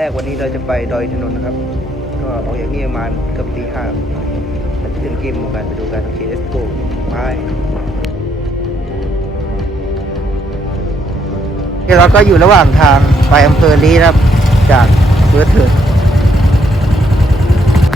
แรกวันนี้เราจะไปดอยอินนนะครับ ก็ออกจากนี่ประมาณเกือบตีห้าเราจะถึงกี่โมงกันไปดูกันโอเค let's go ไปเราก็อยู่ระหว่างทางไปอำเภอลีนะครับ จากเบือเถิด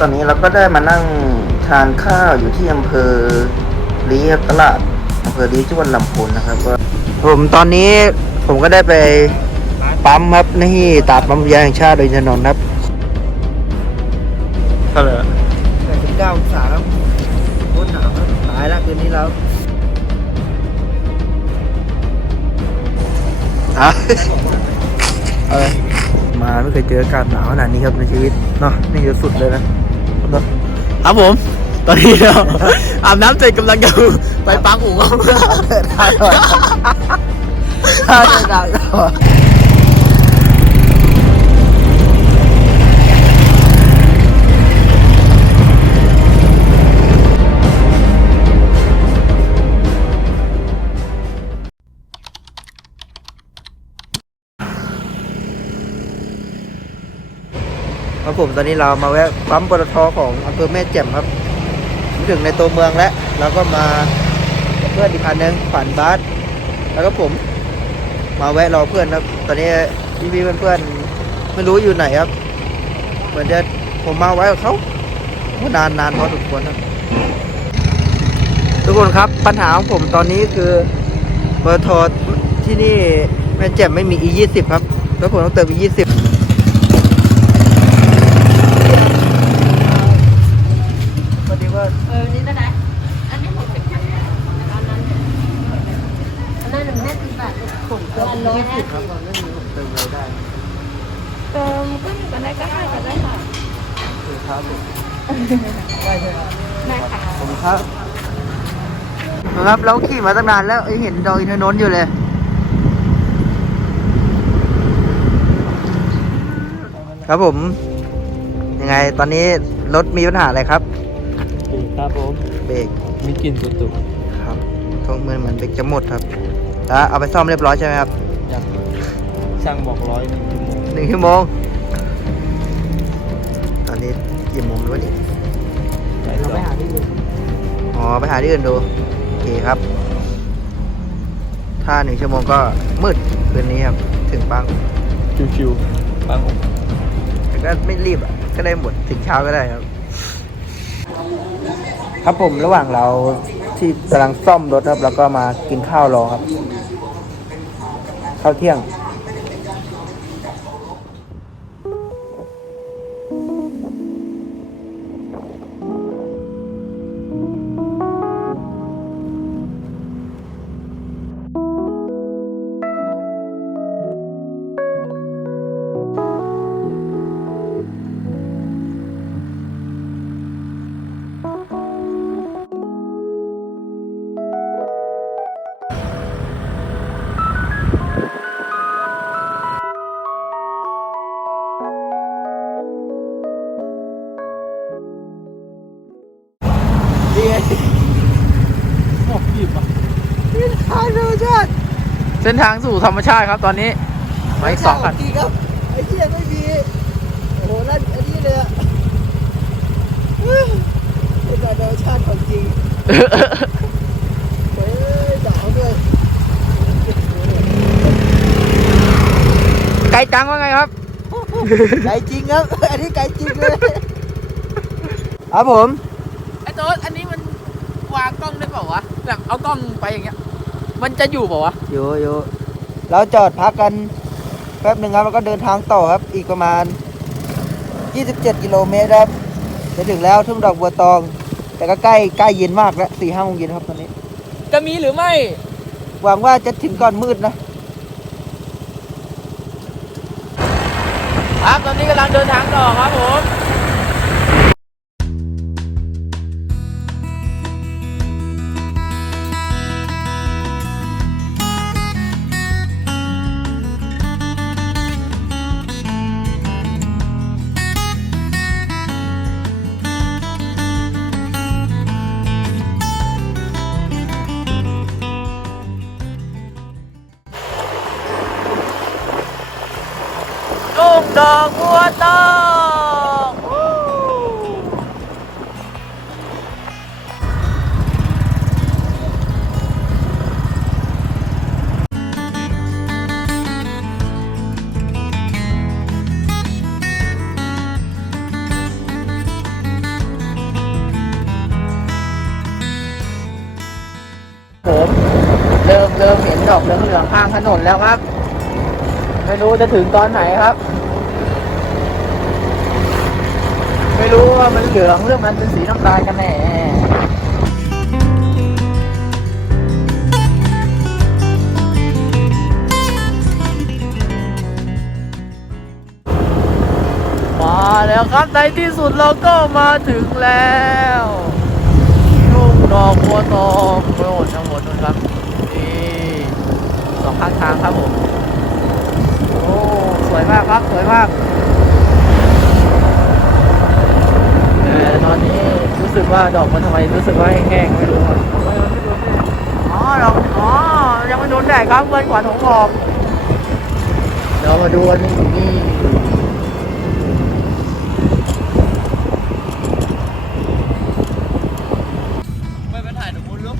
ตอนนี้เราก็ได้มานั่งทานข้าวอยู่ที่อำเภอลีตลาดอำเภอลีจังหวัดลำพูนนะครับผมตอนนี้ผมก็ได้ไป ปั๊มครับนี่ตาปั๊มยาแห่งชาติโดยถนนครับเท่าไหร่ละ89องศาครับโคตรหนาวครับตายแล้วคืนนี้แล้วอะเออมาไม่เคยเจออากาศหนาวขนาดนี้ครับในชีวิตเนาะนี่คือสุดเลยนะเนาะครับผม ตอนนี้เรา อาบน้ำเสร็จกำลังจะไปปังอู่ครับ ถ้าจะหนาว ครับผมตอนนี้เรามาแวะปั๊มปตทของอำเภอแม่แจ่มครับถึงในตัวเมืองแล้วแล้วก็มาเพื่อนอีกคันหนึงฝันบาสแล้วก็ผมมาแวะรอเพื่อนครับ ตอนนี้พี่พี่เพื่อนๆไม่รู้อยู่ไหนครับ เหมือนจะผมมาไว้กับเขาโอ้นานนานพอสมควรครับทุกคนครับปัญหาของผมตอนนี้คือเบอร์โทรที่นี่แม่แจ่มไม่มี e 2 0ครับ แล้วผมต้องเติม e 2 0อดีว่า เออ นี่ได้ไหนอันนี้หกสิบค่ะอันนั้นอันนั้นหนึ่งห้าสิบบาทผมก็อัน ร้อยห้าสิบครับเราไม่มีผมเติมเลยได้เติมก็อยู่กันได้ก็ให้กันได้ค่ะคือครับได้ใช่ครับได้ค่ะผมครับครับเราขี่มาตั้งนานแล้วยังเห็นดอยอินทนนท์อยู่เลยครับผม ยังไงตอนนี้รถมีปัญหาอะไรครับครับผมเบรกมีกลิ่นตุ่ครับทงเหมือนเหมือนเบรกจะหมดครับแล้วเอาไปซ่อมเรียบร้อยใช่ไหมครับๆยัง ช่างบอกร้อยหนึ่งชั่วโมงหนึ่งชั่วโมง ตอนนี้กี่โมงแล้ววะนี่เราไปหาที่อื่นอ๋อไปหาที่อื่นดู โอเคครับ ถ้าหนึ่งชั่วโมงก็มืดคืนนี้ครับ ถึงปังชิวๆปังอู่แต่ก็ไม่รีบอะก็ได้หมดถึงเช้าก็ได้ครับ ครับผมระหว่างเราที่กำลังซ่อมรถครับ แล้วก็มากินข้าวรอครับ ข้าวเที่ยง นทางสู่ธรรมชาติครับตอนนี้มาอีกสองคันจริงครับไอ้เหี้ยไม่มีโอ้โหนั่นอันนี้เลยอะเป็นการธรรมชาติของจริงเฮ้ยหนาวด้วยไกลจังว่าไงครับไกลจริงครับ อันนี้ไกลจริงเลยครับผมไอ้โต๊ดอันนี้มันวางกล้องได้เปล่าวะแบบเอากล้องไปอย่างเงี้ย มันจะอยู่เปล่าวะอยู่อยู่ เราจอดพักกันแป๊บหนึ่งครับแล้วก็เดินทางต่อครับ อีกประมาณ 27 กิโลเมตรครับจะถึงแล้วทุ่งดอกบัวตอง แต่ก็ใกล้ใกล้เย็นมากแล้วสี่ห้าโมงเย็นครับตอนนี้ จะมีหรือไม่ หวังว่าจะถึงก่อนมืดนะครับตอนนี้กำลังเดินทางต่อครับผม ทุ่งดอกบัวตองผมเริ่มเริ่มเห็นดอกเหลืองๆข้างถนนแล้วครับ ไม่รู้จะถึงตอนไหนครับ ไม่รู้ว่ามันเหลืองหรือมันเป็นสีน้ำตาลกันแน่มาแล้วครับในที่สุดเราก็มาถึงแล้วทุ่งดอกบัวตองโน่นทั้งหมดนู่นครับนี่สองข้างทางครับผม วยมากครับ สวยมากแต่ตอนนี้รู้สึกว่าดอกมันทำไมรู้สึกว่าแห้งๆไม่รู้ครับอ๋อดอกอ๋อยังไม่โดนแดดครับเมื่อกว่าของขอบเดี๋ยวมาดูอันนี้นี่ไม่ไปถ่ายตรงนู้นลูก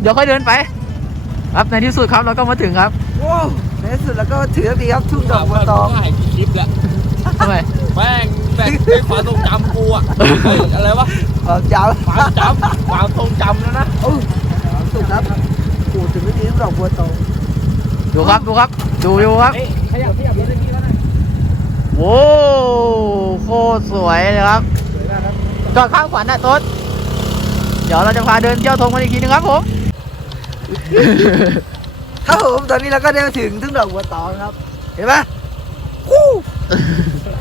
เดี๋ยวค่อยเดินไป ครับในที่สุดครับเราก็มาถึงครับ ว้าวในที่สุดแล้วก็ถือดีครับทุ่งดอกบัวตองถ่ายคลิปแล้วทำไมแม่งแม่งในความทรงจำกูอะเฮ้ยอะไรวะเออยาวความจำความทรงจำแล้วนะโอ้สุดครับโอ้ถึงวิธีทุ่งดอกบัวตองดูครับดูครับดูอยู่ครับเฮ้ยขยับขยับรถได้พี่แล้วนะโว้โคตรสวยเลยครับจอดข้างขวัญนะโต๊ดเดี๋ยวเราจะพาเดินเที่ยวทงกันอีกทีนึงครับผม ครับผมตอนนี้เราก็ได้มาถึงทุ่งดอกบัวตองครับ เห็นไหมคู่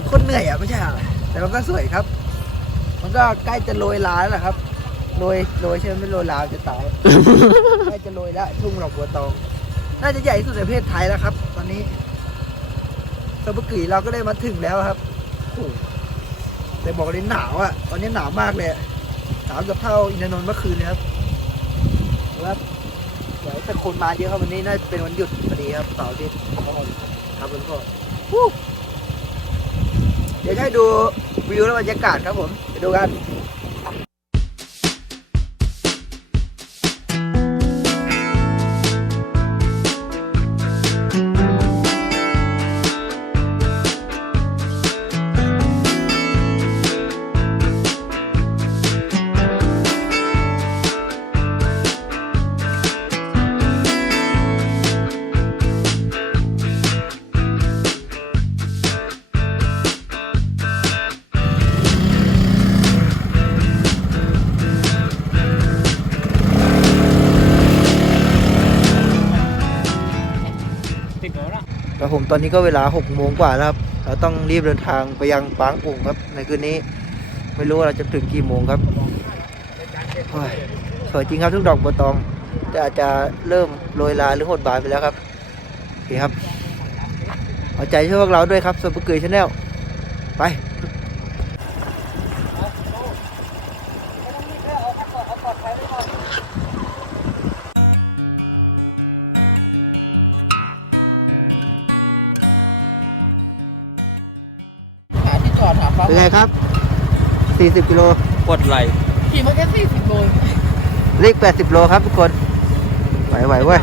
คนเหนื่อยอะไม่ใช่อะไรแต่มันก็สวยครับ มันก็ใกล้จะโรยลาแล้วนะครับโรยโรยใช่ไหมไม่โรยลาจะตายใกล้จะโรยแล้วทุ่งดอกบัวตอง น่าจะใหญ่ที่สุดในประเทศไทยแล้วครับ ตอนนี้ตะบกีเราก็ได้มาถึงแล้วครับโอ้แต่บอกเลยหนาวอะ ตอนนี้หนาวมากเลยหนาวกับเท่าอินทนนท์เมื่อคืนเลยครับ แต่คนมาเยอะครับวันนี้น่าจะเป็นวันหยุดพอดีครับเสาร์อาทิตย์ครับคุณพ่อเดี๋ยวให้ดูวิวและบรรยากาศครับผมไปดูกัน ผมตอนนี้ก็เวลาหกโมงกว่าแล้วครับเราต้องรีบเดินทางไปยังปางกุ่งครับ ในคืนนี้ไม่รู้ว่าเราจะถึงกี่โมงครับโอ้ยสวยจริงครับทุกดอกบัวตอง แต่อาจจะเริ่มโรยลาหรือหดบานไปแล้วครับโอเคครับเอาใจช่วยพวกเราด้วยครับส่วนปุกเกยชาแนลไป เป็นไงครับ 40 กิโลกดไหลขี่มาแค่สี่สิบโลเลข80 โลครับทุกคน ไหวไหวเว้ย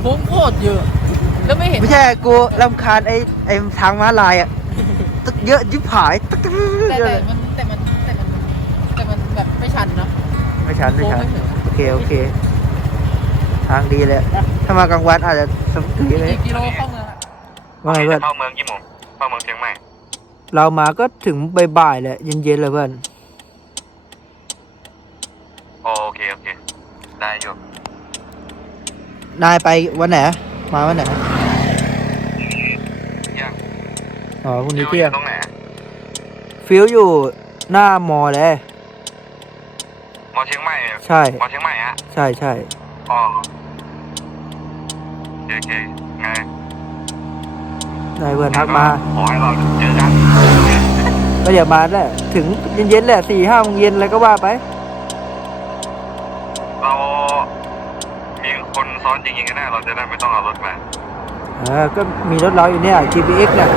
โค้งโคตรเยอะ แล้วไม่เห็น ไม่ใช่กูรำคาญไอ้ไอ้ทางม้าลายอะตึกเยอะยิบหายตึกตึกตึกตึกแต่เลแต่ยมันแต่มันแต่มันแต่มันแบบไม่ชันเนอะไม่ชันไม่โค้งชัน ไม่ถึงโอเค โอเค ทางดีเลย ถ้ามากลางวันอาจจะสมถือเลยกี่กิโลเข้าเมืองอะว่าไงเพื่อนเข้าเมืองกี่โมงเข้าเมืองเชียงใหม่ เรามาก็ถึงบ่ายๆเลยเย็นๆเลยเพื่อนโอเคโอเคได้อยู่นายไปวันไหนมาวันไหนยังอ๋อพรุ่งนี้เที่ยงตรงไหนฟิลอยู่หน้ามอเลยมอเชียงใหม่ใช่มอเชียงใหม่ฮะใช่ใช่อ๋อโอเคไงนายเพื่อนทักมาขอให้เราเจอกัน ก็เดี๋ยวมาแหละถึงเย็นๆแหละสี่ห้าโมงเย็นอะไรก็ว่าไป เรามีคนซ้อนจริงๆก็ได้เราจะได้ไม่ต้องเอารถมาเออก็มีรถเราอยู่เนี่ย GPX เนี่ย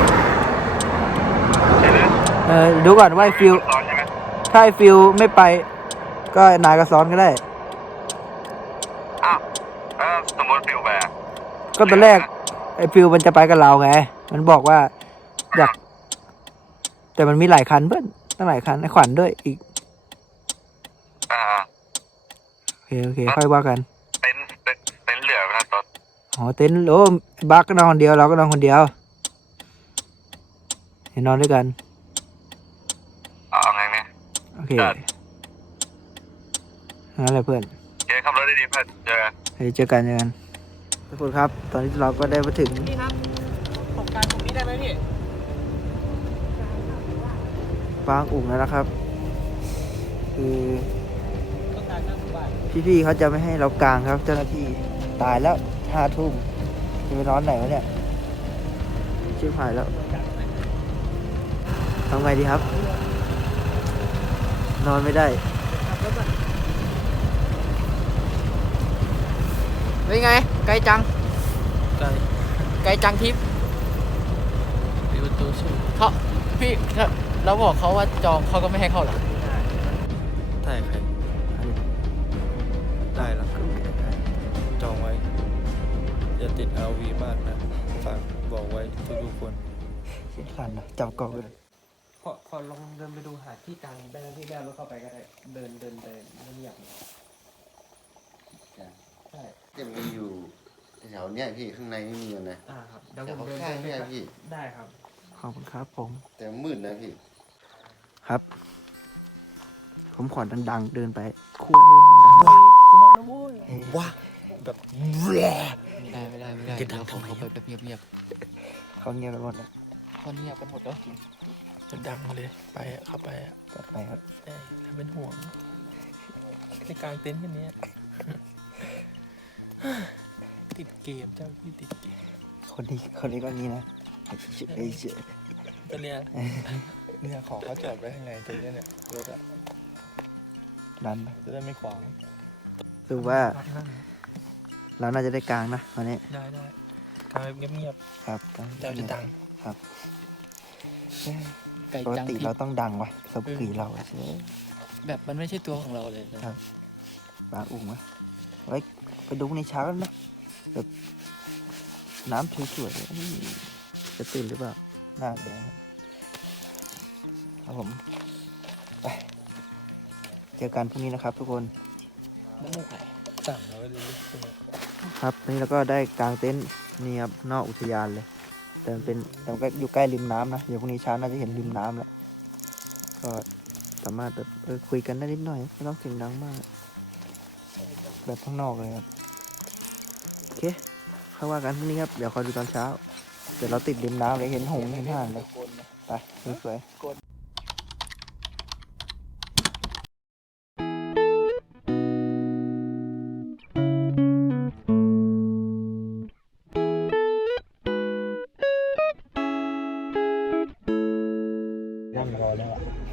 ใช่ไหมเออดูก่อนว่าไอ้ฟิลซ้อนใช่ไหมถ้าไอ้ฟิลไม่ไป ก็นายก็ซ้อนก็ได้ อ้าวเออสมมติฟิวไปอะก็ตอนแรกไอ้ฟิลมันจะไปกับเราไง มันบอกว่า อยาก แต่มันมีหลายคันเพื่อนตั้งหลายคันไอ้ขวัญด้วยอีกอ่าโอเคโอเคค่อยว่ากันเต็นท์เต็นท์เต็นท์เหลือนะตอนอ๋อเต็นท์โอ้ไอ้บักก็นอนคนเดียวเราก็นอนคนเดียวเห็นนอนด้วยกันเอาไงเนี่ย โอเคได้นั่นแหละเพื่อน เจ๊ขับรถได้ดีเพื่อนเจอกันเฮ้ยเจอกันเจอกันทุกคนครับ ตอนนี้เราก็ได้มาถึงพี่ครับผมการตรงนี้ได้ไหมพี่ ปางอุ่งแล้วนะครับ คือต้องการข้างหมู่บ้านพี่ๆเขาจะไม่ให้เรากลางครับ เจ้าหน้าที่ตายแล้วห้าทุ่มจะไปนอนไหนวะเนี่ยชิบหายแล้วทำไงดีครับ นอนไม่ได้เป็นไง ไกลจัง ไกลไกลจังทิพย์ปิดประตูสู้เขาพี่ถ้า เราบอกเขาว่าจองเขาก็ไม่ให้เข้าหรอได้ใครได้แล้วจองไว้ อย่าติด LV มากนะฝากบอกไว้ทุกๆคนสั่นนะจับกล่องเลยขอขอลองเดินไปดูหาที่กลางได้ไหมพี่แม่เอารถเข้าไปก็ได้ เดินเดินเดินไม่อยากใช่จะมีอยู่แถวเนี้ยพี่ข้างในไม่มีมันนะอ่าครับเดี๋ยวแต่ผมเขาเดินแค่เดินไปเนี่ยครับพี่ได้ครับ ขอบคุณครับผม แต่มืดนะพี่ ครับ ผมขอดังๆ เดินไปคุยดังกูมาแล้วโว้ยว้าแบบไม่ได้ไม่ได้ไม่ได้จะดังเราทำไมเขาไปแบบเงียบๆเขาเงียบกันหมดแล้วๆเขาเงียบกันหมดแล้วจะดังเลยไปอะเข้าไปอะจัดไปครับเอ้ยทำเป็นห่วงในกลางเต็นท์กันเนี้ย ติดเกมเจ้าพี่ติดเกมคนนี้คนนี้ก็นี้นะไอ้เจ๊ไอ้เจ๊จะเนี่ย เนี่ยขอเขาจอดไว้ข้างในตรงเนี้ยเนี่ยรถอะดันไปจะได้ไม่ขวางคือว่านั่งเราน่าจะได้กลางนะวันนี้ได้ได้ทำเงียบครับกลางๆเจ้าจะดังไกลปกจังติทิพเราย์ต้องดังวะสบกีเราเชื่อแบบมันไม่ใช่ตัวของเราเลยนะครับปลาอุ่งวะไว้ไปดูในเช้ากันนะแบบน้ำสวยๆนี่จะตื่นหรือเปล่าน่าเดี๋ยว ครับผมไปเจอกันพรุ่งนี้นะครับ ทุกคนน้ำมูกไหลสั่งเอาไว้เลยใช่ไหมครับนี่เราก็ได้กางเต็นท์นี่ครับนอกอุทยานเลย แต่มันเป็นแต่มันก็อยู่ใกล้ริมน้ำนะเดี๋ยวพรุ่งนี้เช้าน่าจะเห็นริมน้ำแล้วก็สามารถแบบเออคุยกันได้นิดหน่อยไม่ต้องเสียงดังมาก แบบข้างนอกเลยครับโอเคเข้าว่ากันพรุ่งนี้ครับเดี๋ยวคอยดูตอนเช้า เดี๋ยวเราติดริมน้ำเลยเห็นหงส์เห็นห่านเลยไปสวยๆ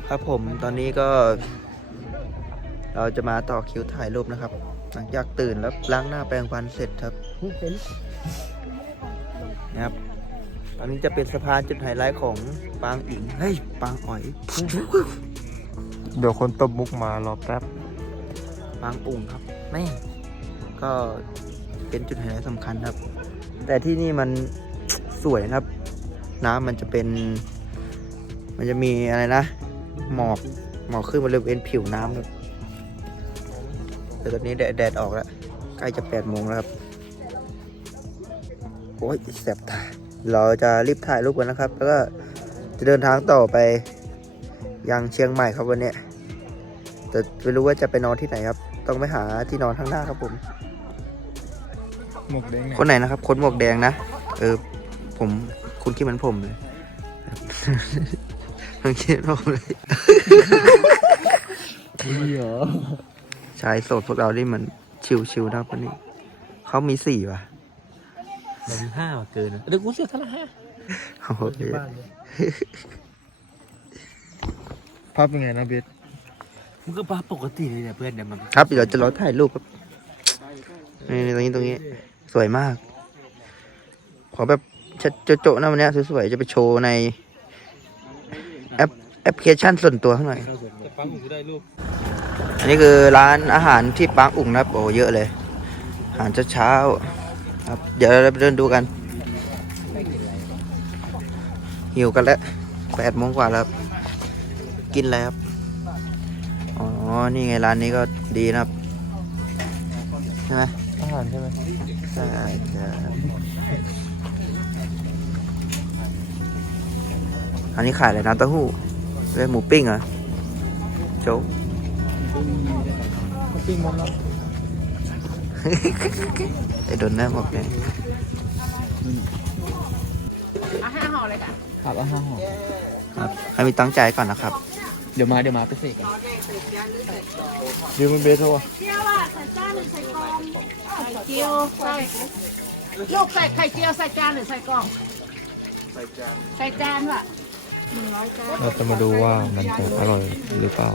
ครับผมตอนนี้ก็ เราจะมาต่อคิวถ่ายรูปนะครับ หลังจากตื่นแล้วล้างหน้าแปรงฟันเสร็จครับนะครับตอนนี้จะเป็นสะพานจุดไฮไลท์ของปางอิงเฮ้ยปางอ๋อยเดี๋ยวคนตบมุกมารอแป๊บ ปางอุ่งครับไม่ก็เป็นจุดไฮไลท์สำคัญครับ แต่ที่นี่มันสวยนะครับ น้ำมันจะเป็น มันจะมีอะไรนะ หมอกหมอกขึ้นบริเวณผิวน้ำครับแต่ตอนนี้แดดแดดออกแล้ว ใกล้จะแปดโมงแล้วครับโอ้ยแสบตาเราจะรีบถ่ายรูปกันนะครับ แล้วก็จะเดินทางต่อไปยังเชียงใหม่ครับวันเนี้ยแต่ไม่รู้ว่าจะไปนอนที่ไหนครับ ต้องไปหาที่นอนข้างหน้าครับผมหมวกแดงคนไหนนะครับ คนหมวกแดงนะ เออ ผมคุณคิดเหมือนผมเลย คุณคิดเหมือนผมเลยชายโสดพวกเรานี่เหมือนชิวๆนะครับวันนี้เขามีสี่ว่ะเรามีห้าเกินนะเดี๋ยวกูเสียเท่าไหร่ฮะโอ้โหภาพเป็นไงนะเบสมันก็ปลาปกติเลยเนี่ยเพื่อนเดี๋ยวมันครับเดี๋ยวเราจะรอถ่ายรูปครับนี่ตรงนี้ตรงนี้ สวยมาก ขอแบบชัดโจะๆนะวันเนี้ยสวยๆจะไปโชว์ใน แอปแอปพลิเคชันส่วนตัวข้างหน่อย แต่ปั๊มผมจะได้รูปอันนี้คือร้านอาหารที่ปางอุ่งนะครับโอ้เยอะเลย อาหารเช้าๆครับ เดี๋ยวเราไปเดินดูกัน หิวกันแล้วแปดโมงกว่าแล้วครับกินอะไรครับอ๋อ นี่ไงร้านนี้ก็ดีนะครับ ใช่ไหมอาหารใช่ไหมใช่ใช่ อันนี้ขายอะไรน้ำเต้าหู้เรียกหมูปิ้งเหรอโจ๊กปิ้งมอมแล้วไอ้โดนแน่บอกเลยเอาห้าห่อเลยค่ะครับเอาห้าห่อครับให้มีตั้งใจก่อนนะครับ เดี๋ยวมาเดี๋ยวมาไปเสกกันยืมมันเบสเท่าไหร่เจียวอะใส่จานหรือใส่กล่องไข่เจียวใส่ลูกใส่ไข่เจียวใส่จานหรือใส่กล่อง ใส่จาน ใส่จานว่ะ เราจะมาดูว่ามันจะอร่อยหรือเปล่า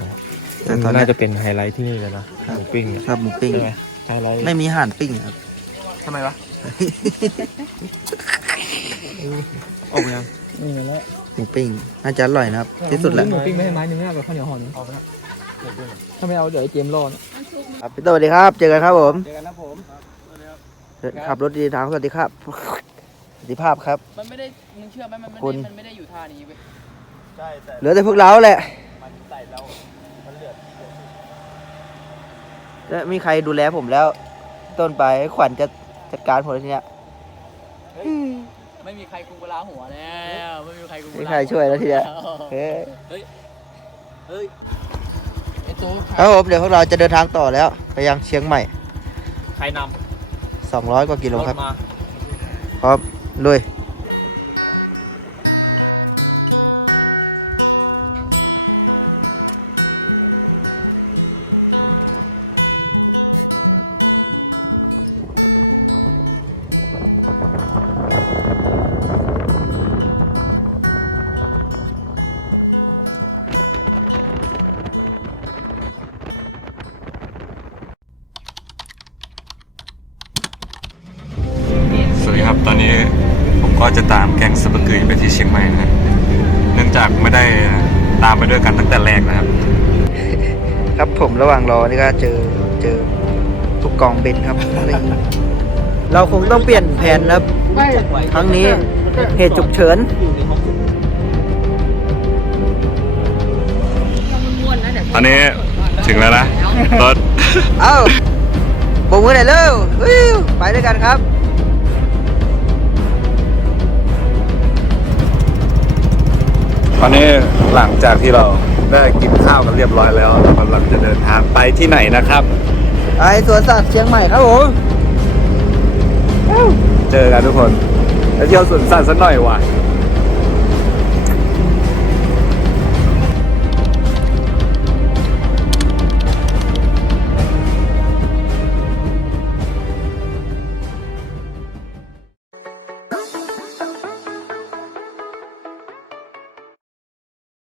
แต่ตอนนี้น่าจะเป็นไฮไลท์ที่นี่เลยนะหมูปิ้งเนี่ยครับหมูปิ้งใช่ไหมไฮไลท์ไม่มีห่านปิ้งครับทำไมวะออกยังนี่มาแล้วหมูปิ้งน่าจะอร่อยนะครับ ที่สุดแล้วหมูปิ้งไม่ให้ไม้หนึ่งไม่เอาแบบข้าวเหนียวห่อหนึงถ้าไม่เอาเดี๋ยวไอ้เจมส์รอนะครับพี่โตสวัสดีครับ เจอกันครับผมเจอกันนะผมขับรถดีทางสวัสดีครับสวัสดีภาพครับ มันไม่ได้มึงเชื่อไหมมันไม่คุได้ณมันไม่ได้อยู่ท่านี้เว้ย ใช่แต่เหลือแต่พวกเราแหละมันใส่เรา มันเลือดจะมีใครดูแลผมแล้ว ต้นไปขวัญจะจัดการผมทีเนี้ยไม่มีใครกุมกะลาหัวแล้วไม่มีใครกุมกะลาไม่มีใครช่วยแล้วทีเนี้ยเฮ้ยไอ้โต๊ะครับผมเดี๋ยวพวกเราจะเดินทางต่อแล้ว ไปยังเชียงใหม่ ใครน200 กว่ากิำโลรถครับ มา พร้อมลุย จะตามแก๊งสปกือไปที่เชียงใหม่นะครับเนื่องจากไม่ได้ตามไปด้วยกันตั้งแต่แรกนะครับ ครับผมระหว่างรอนี่ก็เจอเจอผู้กองเบนครับนี่เราคงต้องเปลี่ยนแผนนะครับครั้งนี้เหตุฉุกเฉินตอนนี้ถึงแล้วนะรถเอ้าโบกมือหน่อยเร็ววิวไปด้วยกันครับ อนนี้หลังจากที่เราได้กินข้าวกันเรียบร้อยแล้ว เรากำลังจะเดินทางไปที่ไหนนะครับไปสวนสัตว์เชียงใหม่ครับผมเจอกันทุกคนไปเที่ยวสวนสัตว์สักหน่อยว่ะ